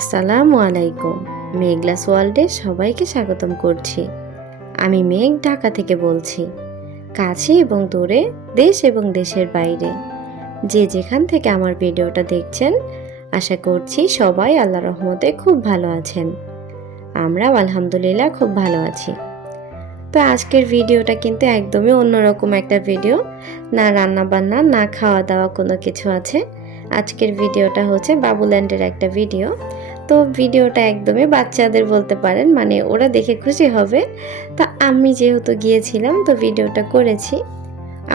আসসালামু আলাইকুম। মেঘলাস ওয়ার্ল্ডে সবাইকে স্বাগতম করছি। আমি মেঘ, ঢাকা থেকে বলছি। কাছে এবং দূরে, দেশ এবং দেশের বাইরে যে যেখান থেকে আমার ভিডিওটা দেখছেন, আশা করছি সবাই আল্লাহর রহমতে খুব ভালো আছেন। আমরাও আলহামদুলিল্লাহ খুব ভালো আছি। তো আজকের ভিডিওটা কিন্তু একদমই অন্যরকম একটা ভিডিও। না রান্না বান্না, না খাওয়া দাওয়া কোনো কিছু আছে। আজকের ভিডিওটা হচ্ছে বাবুল্যান্ডের একটা ভিডিও। তো ভিডিওটা একদমই বাচ্চাদের বলতে পারেন, মানে ওরা দেখে খুশি হবে। তা আমি যেহেতু গিয়েছিলাম তো ভিডিওটা করেছি।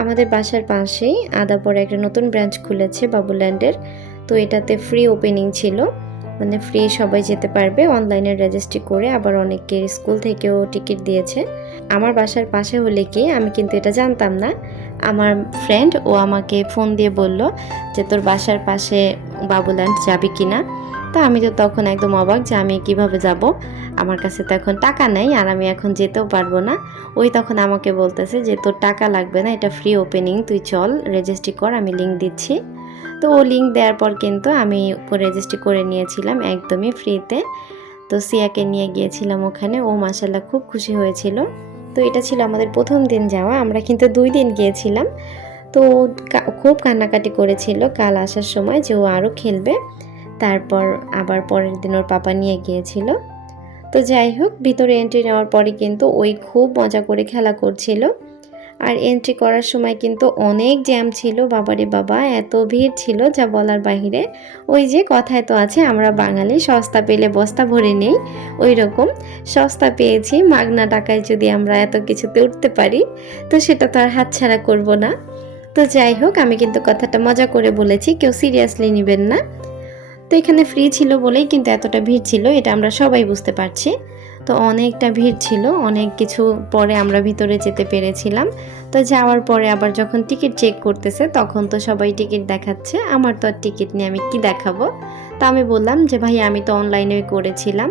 আমাদের বাসার পাশেই আদাপরে একটা নতুন ব্রাঞ্চ খুলেছে বাবুল্যান্ডের। তো এটাতে ফ্রি ওপেনিং ছিল, মানে ফ্রি সবাই যেতে পারবে অনলাইনে রেজিস্ট্রি করে। আবার অনেকের স্কুল থেকেও টিকিট দিয়েছে। আমার বাসার পাশে হলে কি আমি কিন্তু এটা জানতাম না। আমার ফ্রেন্ড ও আমাকে ফোন দিয়ে বলল যে তোর বাসার পাশে বাবুল্যান্ড যাবি কিনা। তো আমি তো তখন একদম অবাক যে আমি কিভাবে যাব, আমার কাছে তো এখন টাকা নেই আর আমি এখন যেতেও পারবো না। ওই তখন আমাকে বলতেছে যে তোর টাকা লাগবে না, এটা ফ্রি ওপেনিং, তুই চল রেজিস্ট্রি কর, আমি লিঙ্ক দিচ্ছি। তো ও লিঙ্ক দেওয়ার পর কিন্তু আমি রেজিস্ট্রি করে নিয়েছিলাম একদমই ফ্রিতে। তো সিয়াকে নিয়ে গিয়েছিলাম ওখানে, ও মাশাআল্লাহ খুব খুশি হয়েছিল। তো এটা ছিল আমাদের প্রথম দিন যাওয়া, আমরা কিন্তু 2 দিন গিয়েছিলাম। তো খুব কান্নাকাটি করেছিল কাল আসার সময় যে ও আরও খেলবে। তারপর আবার পরের দিন ওর পাপা নিয়ে গিয়েছিল। তো যাই হোক, ভিতরে এন্ট্রি নেওয়ার পরে কিন্তু ওই খুব মজা করে খেলা করছিল। আর এন্ট্রি করার সময় কিন্তু অনেক জ্যাম ছিল, বাবারে বাবা, এত ভিড় ছিল যা বলার বাহিরে। ওই যে কথায় তো আছে, আমরা বাঙালি সস্তা পেলে বস্তা ভরে নেই, ওই রকম সস্তা পেয়েছি। মাগনা টাকায় যদি আমরা এত কিছুতে উঠতে পারি, তো সেটা তো আর হাতছাড়া করব না। তো যাই হোক, আমি কিন্তু কথাটা মজা করে বলেছি, কেউ সিরিয়াসলি নেবেন না। তো এখানে ফ্রি ছিল বলেই কিন্তু এতটা ভিড় ছিল, এটা আমরা সবাই বুঝতে পারছি। তো অনেকটা ভিড় ছিল, অনেক কিছু পরে আমরা ভিতরে যেতে পেরেছিলাম। তো যাওয়ার পরে আবার যখন টিকিট চেক করতেছে তখন তো সবাই টিকিট দেখাচ্ছে, আমার তো আর টিকিট নিয়ে আমি কি দেখাবো। তো আমি বললাম যে ভাই আমি তো অনলাইনে করেছিলাম।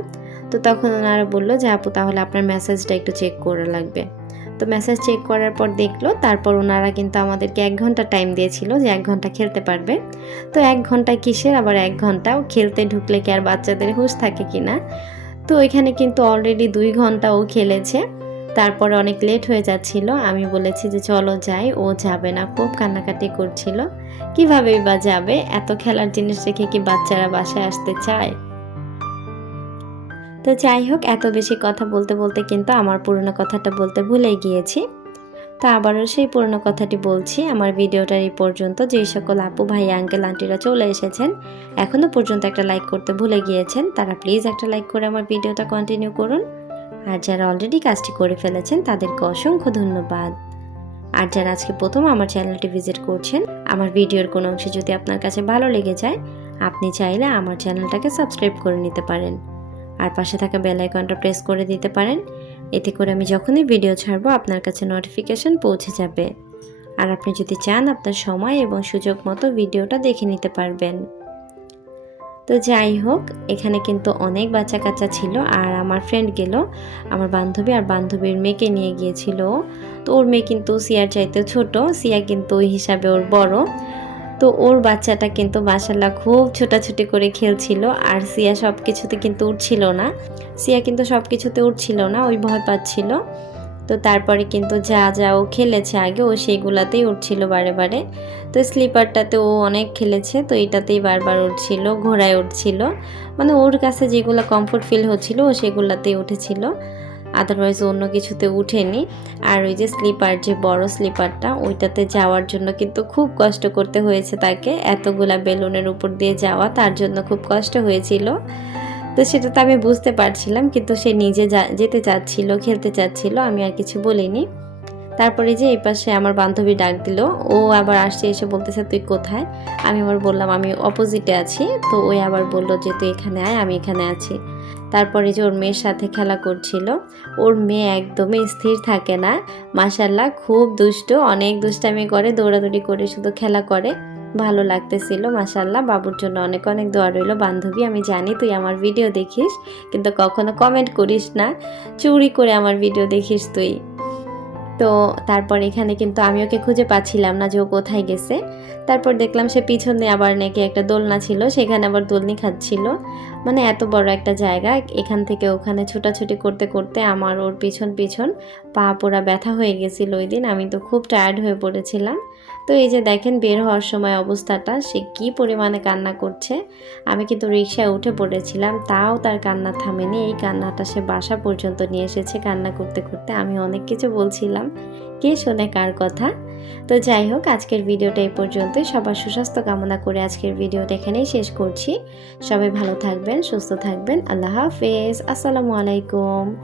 তো তখন ওনারা বললো যে আপু তাহলে আপনার মেসেজটা একটু চেক করা লাগবে। তো মেসেজ চেক করার পর দেখলো, তারপর ওনারা কিন্তু আমাদেরকে 1 ঘন্টা টাইম দিয়েছিল যে 1 ঘন্টা খেলতে পারবে। তো 1 ঘন্টা কিসের, আবার 1 ঘন্টাও খেলতে ঢুকলে কি আর বাচ্চাদের হুঁশ থাকে কিনা। তো এখানে কিন্তু অলরেডি 2 ঘন্টা ও খেলেছে। তারপরে অনেক লেট হয়ে যাচ্ছিল, আমি বলেছি যে চলো যাই, ও যাবে না, খুব কান্নাকাটি করছিল। কিভাবেই বা যাবে, এত খেলার জিনিস রেখে কি বাচ্চারা বাসায় আসতে চায়। তো যাই হোক, এত বেশি কথা বলতে বলতে কিন্তু আমার পুরনো কথাটা বলতে ভুলেই গিয়েছি। তো আবারও সেই পুরনো কথাটি বলছি, আমার ভিডিওটার এই পর্যন্ত যেই সকল আপু ভাই আঙ্কেল আন্টিরা চলে এসেছেন, এখনও পর্যন্ত একটা লাইক করতে ভুলে গিয়েছেন, তারা প্লিজ একটা লাইক করে আমার ভিডিওটা কন্টিনিউ করুন। আর যারা অলরেডি কাজটি করে ফেলেছেন তাদেরকে অসংখ্য ধন্যবাদ। আর যারা আজকে প্রথম আমার চ্যানেলটি ভিজিট করছেন, আমার ভিডিওর কোনো অংশে যদি আপনার কাছে ভালো লেগে যায়, আপনি চাইলে আমার চ্যানেলটাকে সাবস্ক্রাইব করে নিতে পারেন। আর পাশে থাকা বেল আইকনটা প্রেস করে দিতে পারেন, এতে করে আমি যখনই ভিডিও ছাড়বো আপনার কাছে নোটিফিকেশন পৌঁছে যাবে। আর আপনি যদি চান আপনার সময় এবং সুযোগ মতো ভিডিওটা দেখে নিতে পারবেন। তো যাই হোক, এখানে কিন্তু অনেক বাচ্চা কাচ্চা ছিল। আর আমার ফ্রেন্ড গেল, আমার বান্ধবী আর বান্ধবীর মেয়েকে নিয়ে গিয়েছিল। তো ওর মেয়ে কিন্তু সিয়ার চাইতে ছোট, সিয়া কিন্তু ওই হিসাবে ওর বড়। তো ওর বাচ্চাটা কিন্তু মাশাআল্লাহ খুব ছোটাছুটি করে খেলছিল। আর সিয়া সব কিছুতে কিন্তু উঠছিল না, ওই ভয় পাচ্ছিল। তো তারপরে কিন্তু যা যা ও খেলেছে আগে, ও সেইগুলাতেই উঠছিল বারে বারে। তো স্লিপারটাতে ও অনেক খেলেছে, তো এটাতেই বারবার উঠছিল, ঘোড়ায় উঠছিল, মানে ওর কাছে যেগুলো কমফোর্ট ফিল হচ্ছিল ও সেগুলাতেই উঠেছিল, আদারওয়াইজ অন্য কিছুতে উঠেনি। আর ওই যে স্লিপার, যে বড় স্লিপারটা, ওইটাতে যাওয়ার জন্য কিন্তু খুব কষ্ট করতে হয়েছে তাকে, এতগুলা বেলুনের উপর দিয়ে যাওয়া তার জন্য খুব কষ্ট হয়েছিল। তো সেটা তো আমি বুঝতে পারছিলাম, কিন্তু সে নিজে যেতে চাচ্ছিল, খেলতে চাচ্ছিল, আমি আর কিছু বলিনি। তারপরে যে এই পাশে আমার বান্ধবী ডাক দিল, ও আবার আসছে, এসে বলতেছে তুই কোথায়। আমি আবার বললাম আমি অপোজিটে আছি। তো ওই আবার বলল যে তুই এখানে আয়, আমি এখানে আছি। তারপরে যে ওর মেয়ের সাথে খেলা করছিল, ওর মেয়ে একদমই স্থির থাকে না, মাশাআল্লাহ খুব দুষ্ট, অনেক দুষ্টামি করে, দৌড়াদৌড়ি করে, শুধু খেলা করে। ভালো লাগতেছিল মাশাআল্লাহ। বাবুর জন্য অনেক অনেক দোয়া রইল। বান্ধবী, আমি জানি তুই আমার ভিডিও দেখিস, কিন্তু কখনো কমেন্ট করিস না, চুরি করে আমার ভিডিও দেখিস তুই। তো তারপর এখানে কিন্তু আমি ওকে খুঁজে পাচ্ছিলাম না যে ও কোথায় গেছে। তারপর দেখলাম সে পিছনে আবার নাকি একটা দোলনা ছিল, সেখানে আবার দোলনি খাচ্ছিল। মানে এত বড় একটা জায়গা, এখান থেকে ওখানে ছোটাছুটি করতে করতে আমার ওর পিছন পিছন পা পোড়া ব্যথা হয়ে গেছিল ওই দিন। আমি তো খুব টায়ার্ড হয়ে পড়েছিলাম। তো এই যে দেখেন বের হওয়ার সময় অবস্থাটা, সে কি পরিমাণে কান্না করছে। আমি কিন্তু রিকশায় উঠে পড়েছিলাম, তাও তার কান্না থামেনি। এই কান্নাটা সে বাসা পর্যন্ত নিয়ে এসেছে কান্না করতে করতে। আমি অনেক কিছু বলছিলাম, কে শোনে কার কথা। তো যাই হোক, আজকের ভিডিওটা এই পর্যন্তই। সবার সুস্বাস্থ্য কামনা করে আজকের ভিডিওটা এখানেই শেষ করছি। সবাই ভালো থাকবেন, সুস্থ থাকবেন। আল্লাহ হাফেজ, আসসালামু আলাইকুম।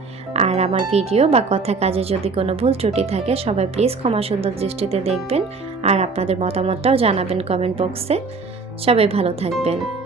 আর আমার ভিডিও বা কথা কাজে যদি কোনো ভুল ত্রুটি থাকে, সবাই প্লিজ ক্ষমা সুন্দর দৃষ্টিতে দেখবেন। আর আপনাদের মতামতটাও জানাবেন কমেন্ট বক্সে। সবাই ভালো থাকবেন।